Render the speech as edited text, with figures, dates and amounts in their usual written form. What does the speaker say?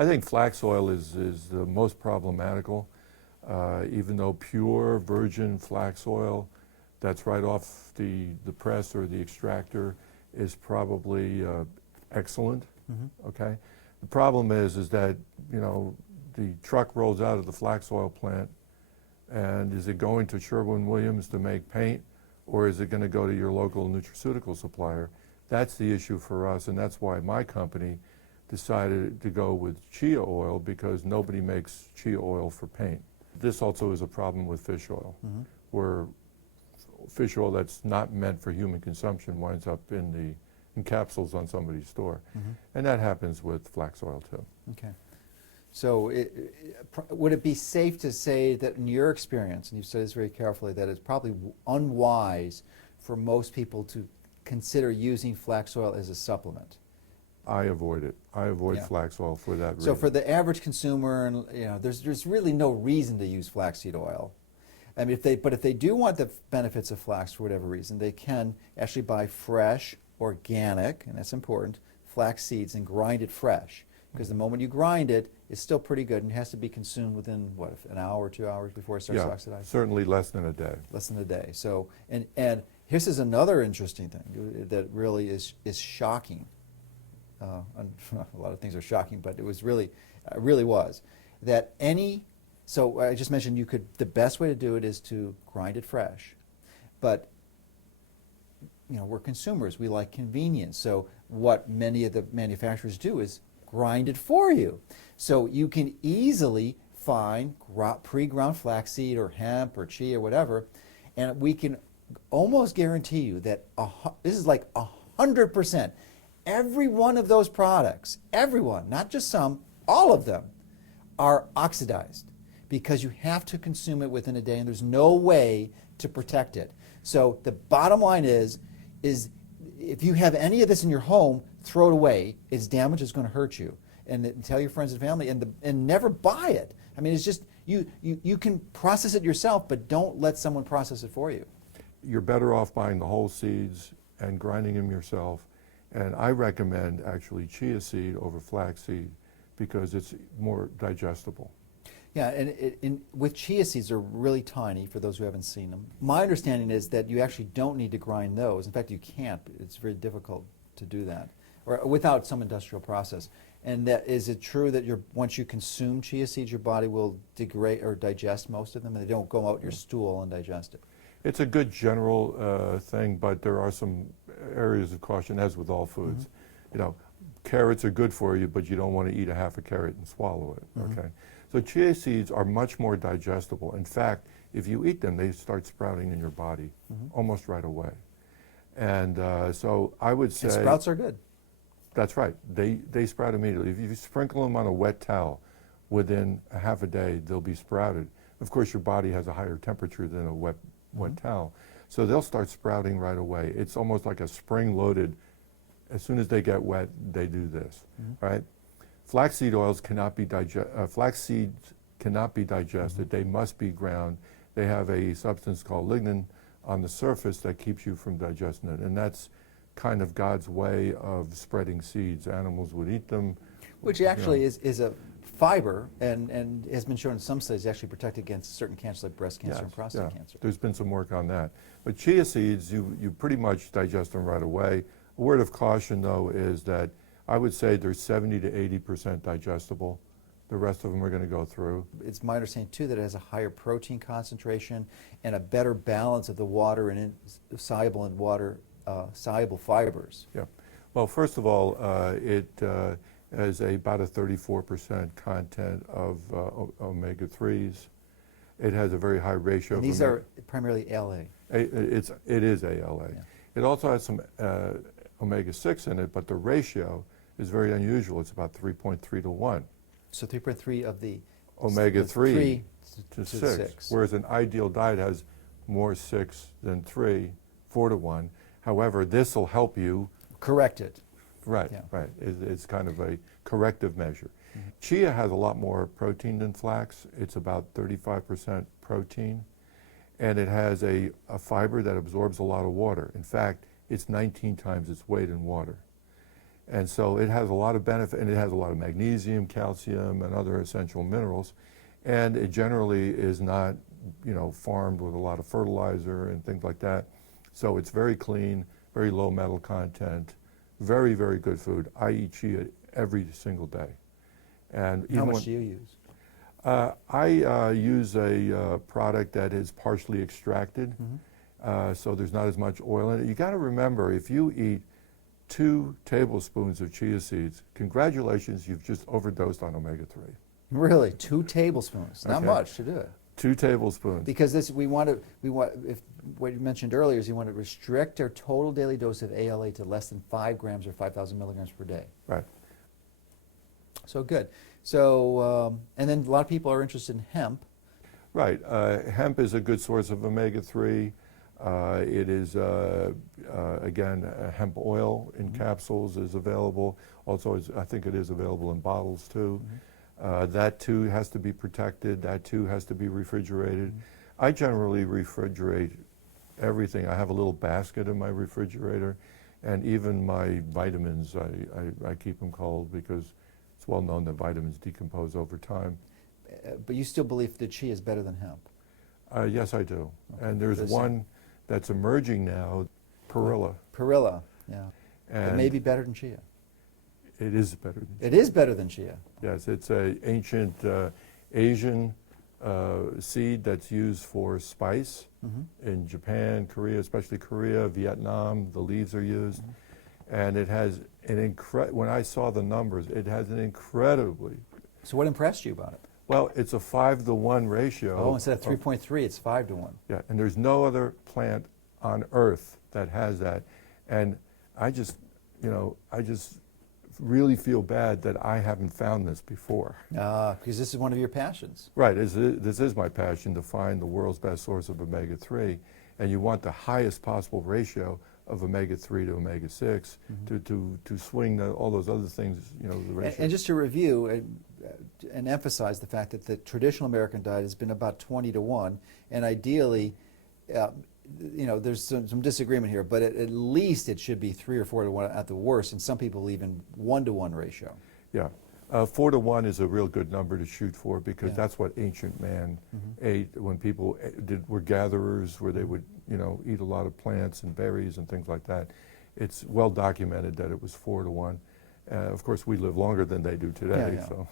I think flax oil is the most problematical, even though pure virgin flax oil that's right off the press or the extractor is probably excellent, okay? The problem is that, you know, the truck rolls out of the flax oil plant, and is it going to Sherwin-Williams to make paint, or is it going to go to your local nutraceutical supplier? That's the issue for us, and that's why my company decided to go with chia oil, because nobody makes chia oil for paint. This also is a problem with fish oil, where fish oil that's not meant for human consumption winds up in capsules on somebody's store. And that happens with flax oil too. Okay. So would it be safe to say that in your experience, and you've said this very carefully, that it's probably unwise for most people to consider using flax oil as a supplement? I avoid it. I avoid flax oil for that reason. So for the average consumer, and you know, there's really no reason to use flaxseed oil. I mean, if they do want the benefits of flax for whatever reason, they can actually buy fresh, organic, and that's important, flax seeds and grind it fresh. Because the moment you grind it, it's still pretty good, and it has to be consumed within, what, an hour or 2 hours before it starts to oxidize? Certainly less than a day. Less than a day. So, and this is another interesting thing that really is shocking. A lot of things are shocking, but it was really was. That so I just mentioned the best way to do it is to grind it fresh. But, you know, we're consumers, we like convenience. So what many of the manufacturers do is grind it for you. So you can easily find pre-ground flaxseed or hemp or chia or whatever, and we can almost guarantee you that this is like 100%. Every one of those products, everyone, not just some, all of them, are oxidized because you have to consume it within a day, and there's no way to protect it. So the bottom line is if you have any of this in your home, throw it away. Its damage is going to hurt you. And tell your friends and family, and never buy it. I mean, it's just, you can process it yourself, but don't let someone process it for you. You're better off buying the whole seeds and grinding them yourself. And I recommend actually chia seed over flax seed because it's more digestible. Yeah, and with chia seeds, they're really tiny for those who haven't seen them. My understanding is that you actually don't need to grind those. In fact, you can't. It's very difficult to do that, or without some industrial process. And is it true that once you consume chia seeds, your body will degrade or digest most of them, and they don't go out your stool and digest it? It's a good general thing, but there are some areas of caution, as with all foods. You know, carrots are good for you, but you don't want to eat a half a carrot and swallow it, okay? So chia seeds are much more digestible. In fact, if you eat them, they start sprouting in your body almost right away. And so I would say... And sprouts are good. That's right. They sprout immediately. If you sprinkle them on a wet towel, within a half a day, they'll be sprouted. Of course, your body has a higher temperature than a wet towel. So they'll start sprouting right away. It's almost like a spring-loaded, as soon as they get wet, they do this, right? Flaxseed oils cannot be flax seeds cannot be digested. They must be ground. They have a substance called lignin on the surface that keeps you from digesting it, and that's kind of God's way of spreading seeds. Animals would eat them. Which actually is a fiber, and has been shown in some studies actually protect against certain cancers like breast cancer and prostate cancer. There's been some work on that. But chia seeds, you pretty much digest them right away. A word of caution, though, is that I would say they're 70 to 80% digestible. The rest of them are going to go through. It's my understanding, too, that it has a higher protein concentration and a better balance of the water and soluble in water, soluble fibers. Yeah. Well, first of all, it has about a 34% content of omega-3s. It has a very high ratio. And these are primarily ALA. It is ALA. Yeah. It also has some omega-6 in it, but the ratio is very unusual. It's about 3.3 to 1. So 3.3 of the omega-3 to 6, whereas an ideal diet has more 6 than 3, 4 to 1. However, this will help you correct it. Right, right. It's kind of a corrective measure. Chia has a lot more protein than flax. It's about 35% protein, and it has a fiber that absorbs a lot of water. In fact, it's 19 times its weight in water. And so it has a lot of benefit, and it has a lot of magnesium, calcium, and other essential minerals. And it generally is not, farmed with a lot of fertilizer and things like that. So it's very clean, very low metal content, very, very good food. I eat chia every single day. And How much do you use? I use a product that is partially extracted, so there's not as much oil in it. You got to remember, if you eat 2 tablespoons of chia seeds, congratulations, you've just overdosed on omega-3. Really, 2 tablespoons? Not Okay. much to do it. 2 tablespoons. Because if what you mentioned earlier is you want to restrict our total daily dose of ALA to less than 5 grams or 5,000 milligrams per day. Right. So good. So, and then a lot of people are interested in hemp. Right. Hemp is a good source of omega-3. It is, again, hemp oil in capsules is available. Also, I think it is available in bottles too. That too has to be protected. That too has to be refrigerated. I generally refrigerate everything. I have a little basket in my refrigerator, and even my vitamins, I keep them cold because it's well known that vitamins decompose over time. But you still believe that chia is better than hemp? Yes, I do. Okay. And there's one that's emerging now, Perilla. Perilla, yeah. And It may be better than chia. it is better than It is better than chia. Yes, it's an ancient Asian seed that's used for spice in Japan, Korea, especially Korea, Vietnam. The leaves are used, and it has an when I saw the numbers, it has an incredibly. So what impressed you about it? Well, it's a 5-to-1 ratio. Oh, instead of 3.3, it's 5-to-1. Yeah, and there's no other plant on Earth that has that, and I just really feel bad that I haven't found this before. Because this is one of your passions. Right, this is my passion, to find the world's best source of omega-3, and you want the highest possible ratio of omega-3 to omega-6 to swing all those other things, the ratio. And just to review and emphasize the fact that the traditional American diet has been about 20-to-1, and ideally, there's some disagreement here, but at least it should be 3 or 4-to-1 at the worst, and some people even 1-to-1 ratio. Yeah, 4-to-1 is a real good number to shoot for, because Yeah. that's what ancient man ate when people were gatherers, where they would eat a lot of plants and berries and things like that. It's well documented that it was 4-to-1. Of course, we live longer than they do today. Yeah, yeah. So.